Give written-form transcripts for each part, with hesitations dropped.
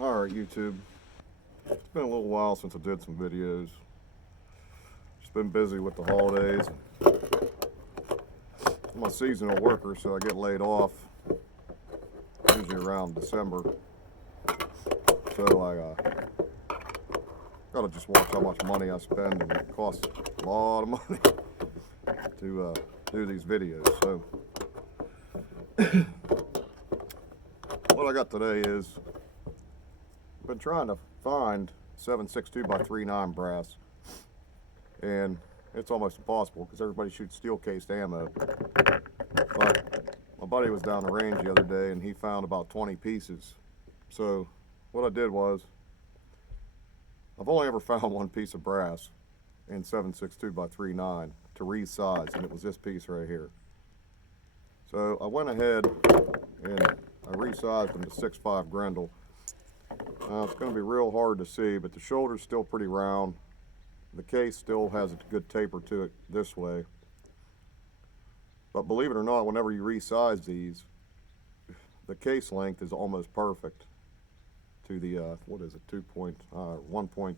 Alright, YouTube. It's been a little while since I did some videos. Just been busy with the holidays. I'm a seasonal worker, so I get laid off usually around December. So I gotta just watch how much money I spend, and it costs a lot of money to do these videos. So what I got today is I've been trying to find 7.62x3.9 brass, and it's almost impossible because everybody shoots steel cased ammo. But my buddy was down the range the other day and he found about 20 pieces. So what I did was, I've only ever found one piece of brass in 7.62x3.9 to resize, and it was this piece right here. So I went ahead and I resized them to 6.5 Grendel. It's going to be real hard to see, but the shoulder's still pretty round. The case still has a good taper to it this way. But believe it or not, whenever you resize these, the case length is almost perfect to the, what is it, 1.6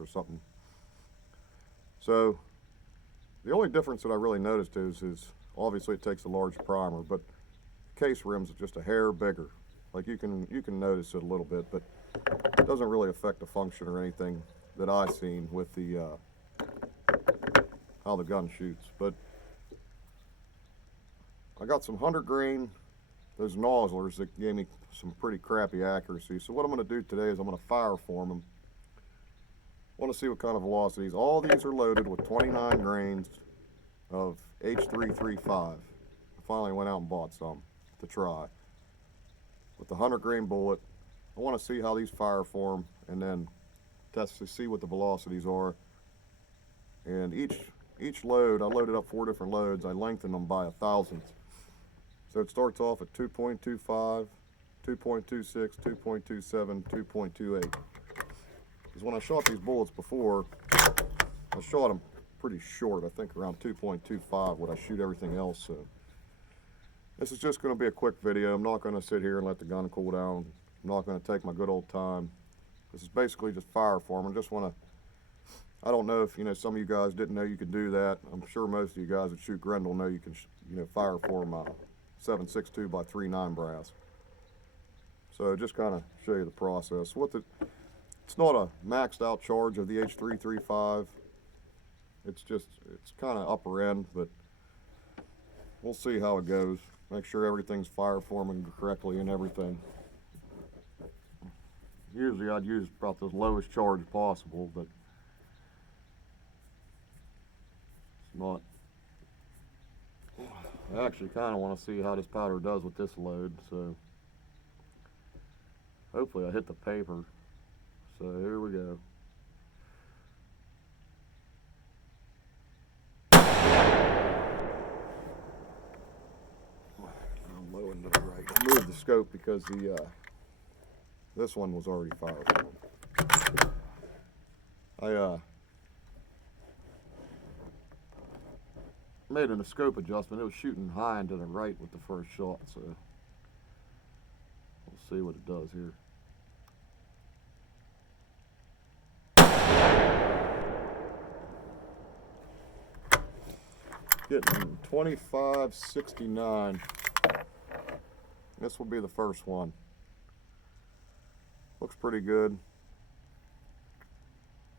or something. So the only difference that I really noticed is obviously it takes a large primer, but the case rims are just a hair bigger. Like you can notice it a little bit, but it doesn't really affect the function or anything that I've seen with the how the gun shoots. But I got some 100 grain, those noslers that gave me some pretty crappy accuracy. So what I'm going to do today is I'm going to fire form them. I want to see what kind of velocities. All these are loaded with 29 grains of H335. I finally went out and bought some to try. With the 100 grain bullet, I want to see how these fire form and then test to see what the velocities are. And each load, I loaded up 4 different loads. I lengthened them by 1,000th. So it starts off at 2.25, 2.26, 2.27, 2.28. Because when I shot these bullets before, I shot them pretty short. I think around 2.25 would I shoot everything else. So this is just going to be a quick video. I'm not going to sit here and let the gun cool down. I'm not going to take my good old time. This is basically just fire form. I just want to, I don't know if, some of you guys didn't know you could do that. I'm sure most of you guys that shoot Grendel know you can, fire form 7.62x3.9 brass. So just kind of show you the process. It's not a maxed out charge of the H335. It's kind of upper end, but we'll see how it goes. Make sure everything's fire forming correctly and everything. Usually I'd use about the lowest charge possible, but it's not. I actually kind of want to see how this powder does with this load, so hopefully I hit the paper. So here we go. I'm low into the right. I moved the scope because this one was already fire formed. I made a scope adjustment. It was shooting high and to the right with the first shot, so we'll see what it does here. Getting 25.69. This will be the first one. Looks pretty good.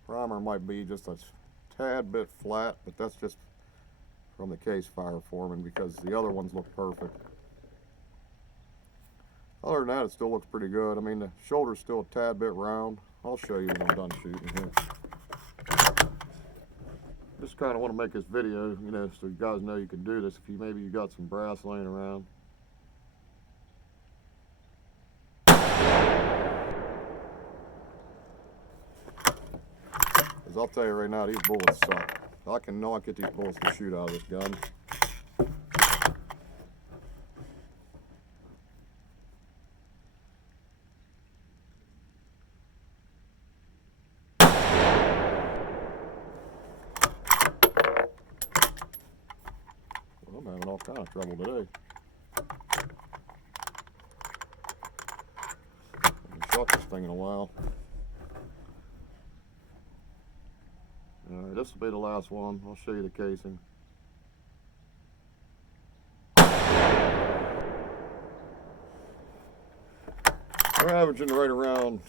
Primer might be just a tad bit flat, but that's just from the case fire forming because the other ones look perfect. Other than that, it still looks pretty good. I mean, the shoulder's still a tad bit round. I'll show you when I'm done shooting here. Just kind of want to make this video, so you guys know you can do this if maybe you got some brass laying around. Because I'll tell you right now, these bullets suck. I cannot get these bullets to shoot out of this gun. Well, I'm having all kind of trouble today. shot this thing in a while. Alright, this will be the last one. I'll show you the casing. We're averaging right around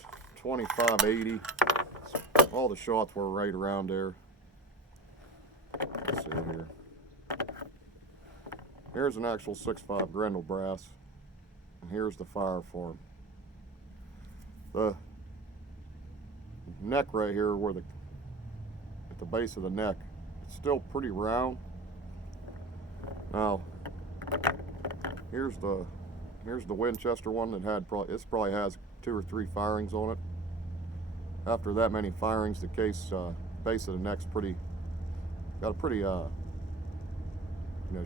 2580. All the shots were right around there. Let's see here. Here's an actual 6.5 Grendel brass, and here's the fire form. The neck right here, where at the base of the neck, it's still pretty round. Now, here's the Winchester one that had this probably has 2 or 3 firings on it. After that many firings, the base of the neck's got a pretty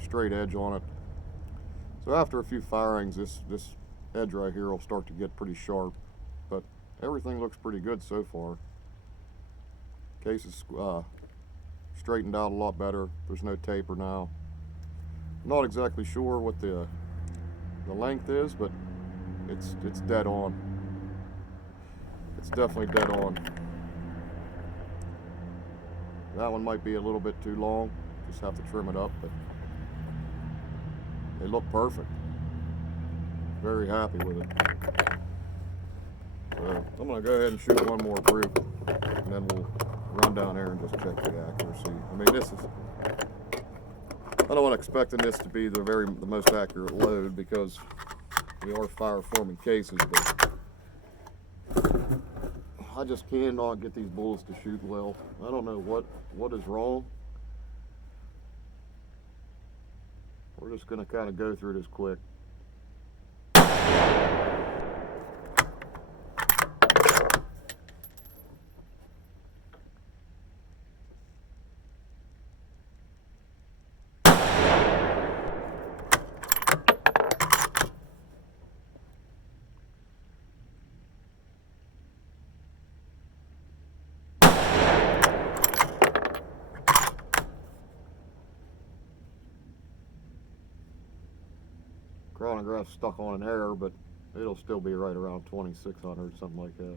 straight edge on it. So after a few firings, this edge right here will start to get pretty sharp. But everything looks pretty good so far. Case is straightened out a lot better. There's no taper now. I'm not exactly sure what the length is, but it's dead on. It's definitely dead on. That one might be a little bit too long. Just have to trim it up, but they look perfect. Very happy with it. So I'm gonna go ahead and shoot one more group, and then we'll run down there and just check the accuracy. I mean, I don't expecting this to be the most accurate load, because we are fire forming cases, but I just cannot get these bullets to shoot well. I don't know what is wrong. We're just going to kind of go through this quick. Chronograph's stuck on an error, but it'll still be right around 2600, something like that.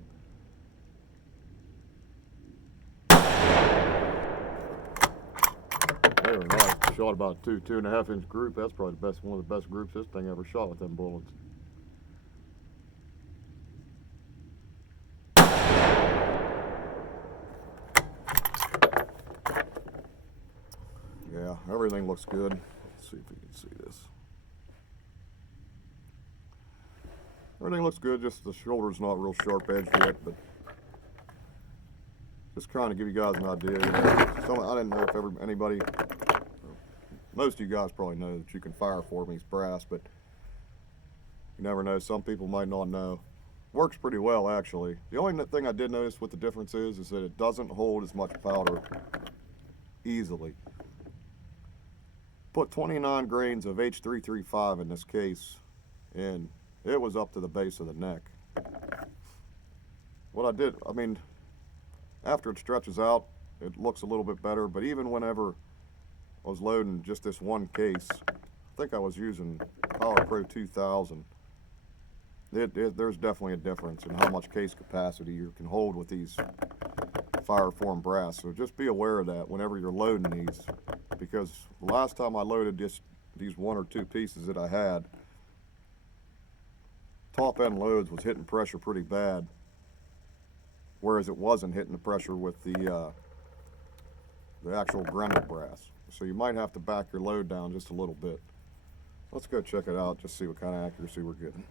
Very nice. Shot about a 2.5 inch group. That's probably one of the best groups this thing ever shot with them bullets. Yeah, everything looks good. Let's see if we can see this. Everything looks good, just the shoulder's not real sharp edged yet, but just trying to give you guys an idea. I didn't know if anybody, most of you guys probably know that you can fire for these brass, but you never know. Some people might not know. Works pretty well, actually. The only thing I did notice what the difference is that it doesn't hold as much powder easily. Put 29 grains of H335 in this case, and it was up to the base of the neck. What I did, I mean, after it stretches out, it looks a little bit better, but even whenever I was loading just this one case, I think I was using Power Pro 2000. There's definitely a difference in how much case capacity you can hold with these fire form brass. So just be aware of that whenever you're loading these, because the last time I loaded these 1 or 2 pieces that I had, top end loads was hitting pressure pretty bad, whereas it wasn't hitting the pressure with the actual Grendel brass. So you might have to back your load down just a little bit. Let's go check it out, just see what kind of accuracy we're getting.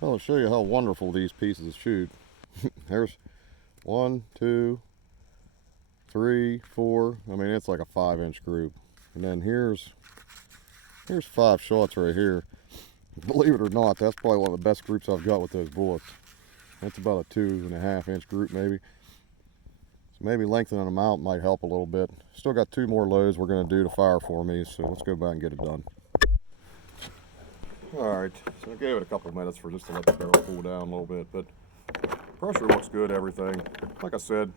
Well, I'll show you how wonderful these pieces shoot. There's 1, 2, 3, 4. I mean, it's like a 5-inch group. And then here's 5 shots right here. Believe it or not, that's probably one of the best groups I've got with those bullets. That's about a 2.5 inch group maybe. So maybe lengthening them out might help a little bit. Still got 2 more loads we're going to do to fire for me, so let's go back and get it done. Alright, so I gave it a couple of minutes just to let the barrel cool down a little bit, but pressure looks good, everything. Like I said,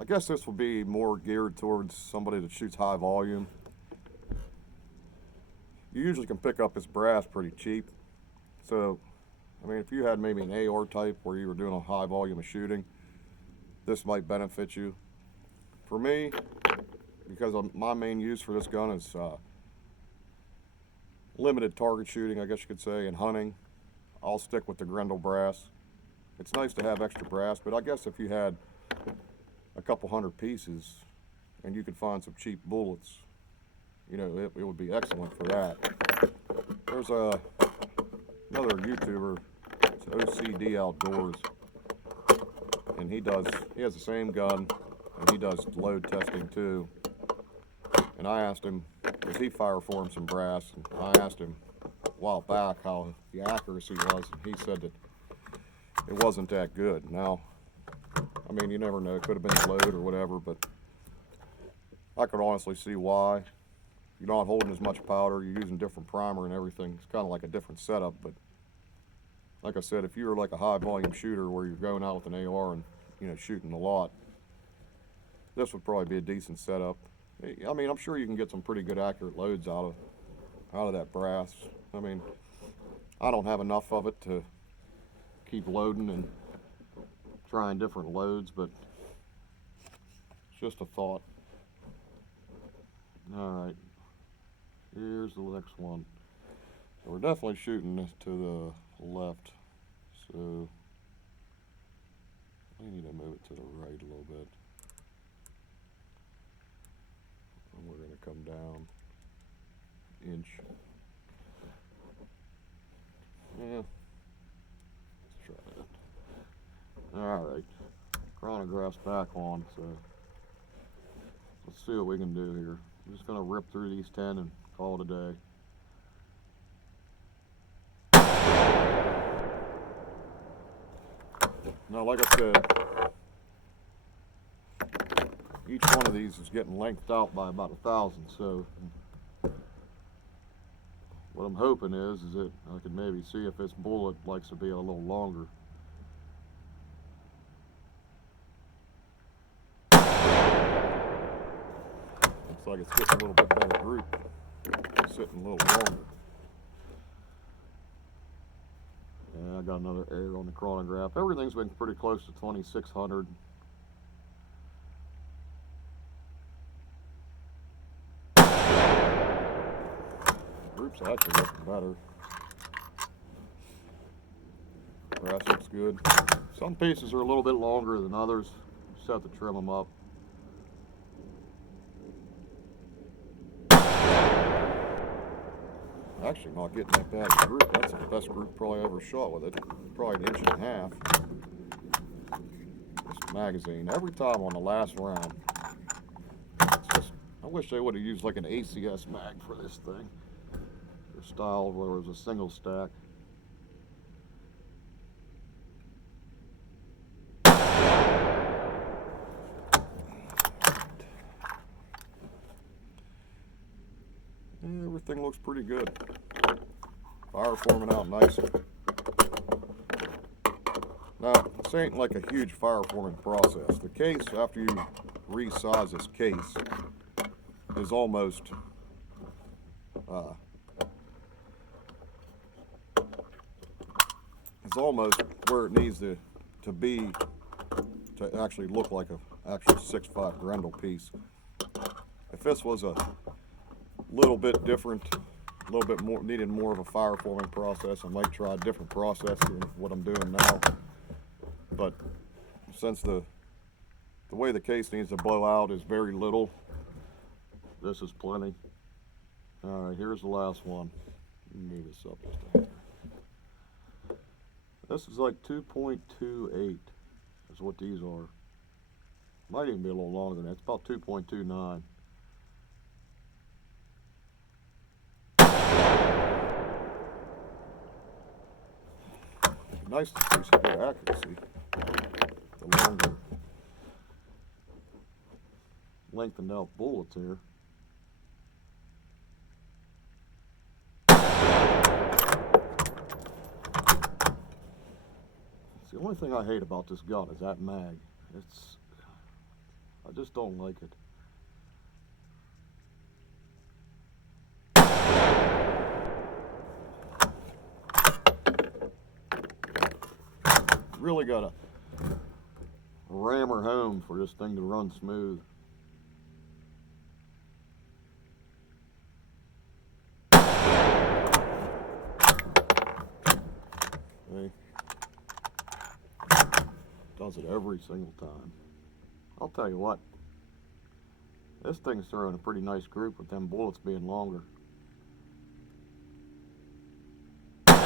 I guess this will be more geared towards somebody that shoots high volume. you usually can pick up this brass pretty cheap. So, I mean, if you had maybe an AR type where you were doing a high volume of shooting, this might benefit you. For me, because my main use for this gun is limited target shooting, I guess you could say, and hunting, I'll stick with the Grendel brass. It's nice to have extra brass, but I guess if you had a couple hundred pieces and you could find some cheap bullets, you know, it would be excellent for that. There's another YouTuber, it's OCD Outdoors, and he has the same gun, and he does load testing too. And I asked him, because he fireformed some brass, and I asked him a while back how the accuracy was, and he said that it wasn't that good. Now, I mean, you never know, it could have been the load or whatever, but I could honestly see why. You're not holding as much powder, you're using different primer and everything. It's kind of like a different setup, but like I said, if you're like a high volume shooter where you're going out with an AR and, you know, shooting a lot, this would probably be a decent setup. I mean, I'm sure you can get some pretty good accurate loads out of that brass. I mean, I don't have enough of it to keep loading and trying different loads, but it's just a thought. All right, here's the next one. So we're definitely shooting this to the left, so I need to move it to the right a little bit. And we're going to come down inch. Yeah, let's try that. Alright, chronograph's back on, so let's see what we can do here. I'm just going to rip through these 10 and call it a day. Now, like I said, each one of these is getting lengthed out by about 1,000, so what I'm hoping is that I can maybe see if this bullet likes to be a little longer. Looks like it's getting a little bit better group. It's sitting a little longer. Yeah, I got another error on the chronograph. Everything's been pretty close to 2600. Group's actually looking better. Brass looks good. Some pieces are a little bit longer than others. Just have to trim them up. Actually not getting that bad of a group. That's the best group probably ever shot with it. Probably an 1.5 inches. This magazine, every time on the last round, it's just, I wish they would have used like an ACS mag for this thing. Or styled where it was a single stack. Yeah, everything looks pretty good. Fire forming out nice. Now, this ain't like a huge fire forming process. The case, after you resize this case, is almost where it needs to be to actually look like a actual 6.5 Grendel piece. If this was a little bit different, a little bit more, needed more of a fire forming process, I might try a different process than what I'm doing now. But since the way the case needs to blow out is very little, this is plenty. Alright, here's the last one. Move this up just a hair. This is like 2.28 is what these are. Might even be a little longer than that. It's about 2.29. Nice to see some good accuracy. The longer lengthened out bullets here. The only thing I hate about this gun is that mag. I just don't like it. really got to ram her home for this thing to run smooth. See? Does it every single time. I'll tell you what, this thing's throwing a pretty nice group with them bullets being longer. This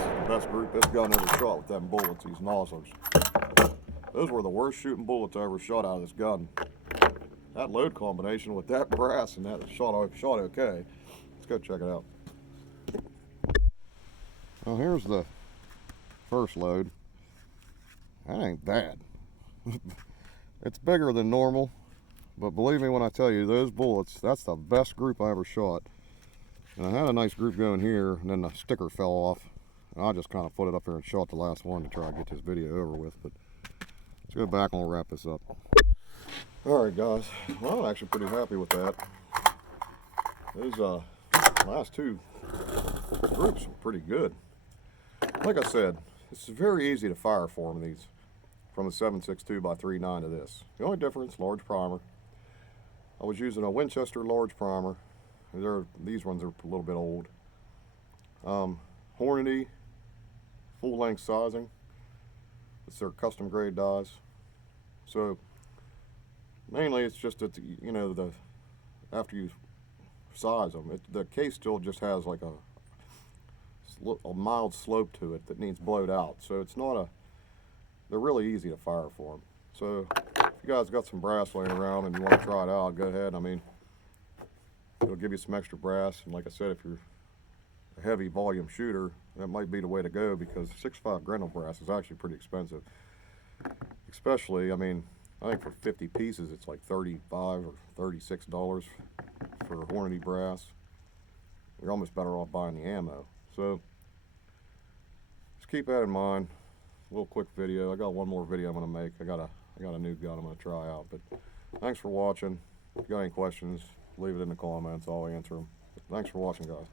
is the best group this gun ever shot with them bullets, these noslers. Those were the worst shooting bullets I ever shot out of this gun. That load combination with that brass and that shot okay. Let's go check it out. Well, here's the first load. That ain't bad. It's bigger than normal, but believe me when I tell you, those bullets, that's the best group I ever shot. And I had a nice group going here, and then the sticker fell off. And I just kind of put it up there and shot the last one to try to get this video over with. But let's go back and we'll wrap this up. Alright guys, well, I'm actually pretty happy with that. Those last two groups are pretty good. Like I said, it's very easy to fire form these from the 7.62x3.9 to this. The only difference, large primer. I was using a Winchester large primer. These ones are a little bit old. Hornady, full length sizing. It's their custom grade dies. So mainly it's just that, you know, after you size them, the case still just has like a mild slope to it that needs blowed out. So it's not they're really easy to fire for them. So if you guys got some brass laying around and you want to try it out, go ahead. I mean, it'll give you some extra brass, and like I said, if you're a heavy volume shooter, that might be the way to go, because 6.5 Grendel brass is actually pretty expensive. Especially, I mean, I think for 50 pieces it's like $35 or $36 for Hornady brass. You're almost better off buying the ammo. So just keep that in mind. A little quick video. I got one more video I'm going to make. I got a new gun I'm going to try out. But thanks for watching. If you got any questions, leave it in the comments. I'll answer them. Thanks for watching, guys.